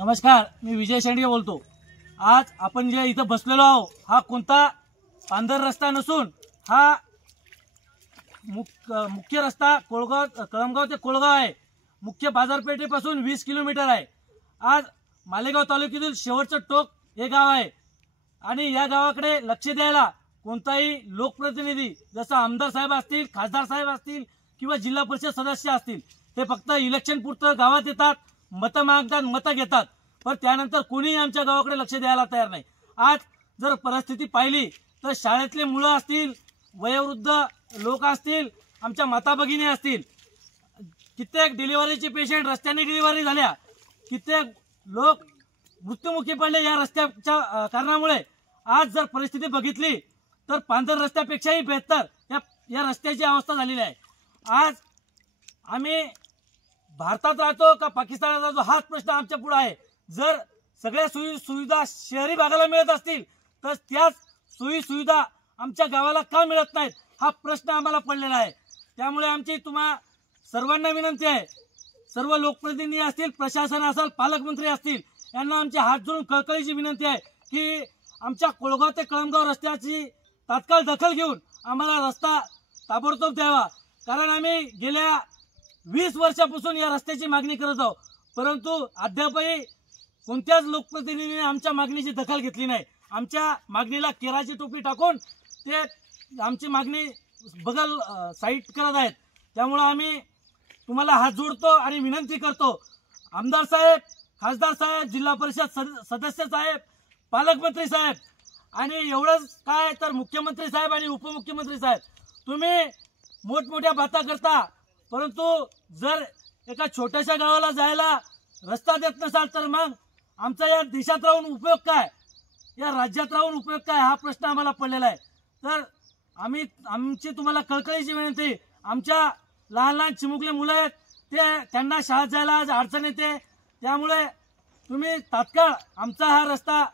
नमस्कार, मी विजय शेंडगे बोलतो। आज आपण जे इथं बसलेलो आहोत हा कोणता पांढर रस्ता नसून हा मुख्य रस्ता कळमगाव ते कोळगाव आहे। मुख्य बाजारपेठेपासून 20 किलोमीटर आहे। आज मालेगाव तालुक्यातील शेवटचं टोक हे गाव आहे आणि या गावाकडे लक्ष द्यायला कोणताही लोकप्रतिनिधी जसं आमदार साहेब असतील, खासदार साहेब असतील किंवा जिल्हा परिषद सदस्य असतील ते फक्त इलेक्शन पुरतं गावात येतात, मतं मागतात, मतं घेतात, पण त्यानंतर कोणीही आमच्या गावाकडे लक्ष द्यायला तयार नाही। आज जर परिस्थिती पाहिली तर शाळेतले मुलं असतील, वयोवृद्ध लोक असतील, आमच्या माता भगिनी असतील, कित्येक डिलिव्हरीचे पेशंट रस्त्याने डिलिव्हरी झाल्या, कित्येक लोक मृत्युमुखी पडले या रस्त्याच्या कारणामुळे। आज जर परिस्थिती बघितली तर पांढर रस्त्यापेक्षाही बेहतर या रस्त्याची अवस्था झालेली आहे। आज आम्ही भारतात राहतो का पाकिस्तानात राहतो हाच प्रश्न आमच्या पुढे आहे। जर सगळ्या सुविधा शहरी भागाला मिळत असतील तर त्याच सुविधा आमच्या गावाला का मिळत नाहीत हा प्रश्न आम्हाला पडलेला आहे। त्यामुळे आमची तुम्हा सर्वांना विनंती आहे, सर्व लोकप्रतिनिधी असतील, प्रशासन असेल, पालकमंत्री असतील, यांना आमचे हात जोडून कळकळीची विनंती आहे की आमच्या कोळगाव ते कळमगाव रस्त्याची तात्काळ दखल घेऊन आम्हाला रस्ता ताबडतोब द्यावा। कारण आम्ही गेल्या 20 वर्षापासून या रस्त्याची मागणी करत आहोत, परंतु अद्यापही कोणत्याच लोकप्रतिनिधीने आमच्या मागणीची दखल घेतली नाही। आमच्या मागणीला केराची टोपी टाकून ते आमची मागणी बगल साईट करत आहेत। त्यामुळे आम्ही तुम्हाला हात जोडतो आणि विनंती करतो, आमदार साहेब, खासदार साहेब, जिल्हा परिषद सदस्य साहेब, पालकमंत्री साहेब आणि एवढंच काय तर मुख्यमंत्री साहेब आणि उपमुख्यमंत्री साहेब, तुम्ही मोठमोठ्या बाता करता, परंतु जर एका छोट्याशा गावाला जायला रस्ता देत नसाल तर मग आमचा या देशात राहून उपयोग काय, या राज्यात राहून उपयोग काय हा प्रश्न आम्हाला पडलेला आहे। तर आमची तुम्हाला कळकळीची विनंती, आमच्या लहान लहान चिमुकले मुलं आहेत त्यांना शाळेत जायला आज अडचण येते, त्यामुळे तुम्ही तात्काळ आमचा हा रस्ता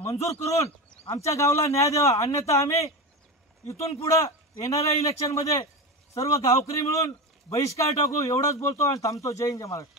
मंजूर करून आमच्या गावाला न्याय द्यावा, अन्यथा आम्ही इथून पुढे येणाऱ्या इलेक्शनमध्ये सर्व गावकरी मिळून बहिष्कार टाकू। एवढंच बोलतो आणि थांबतो। जय हिंद, जय महाराष्ट्र।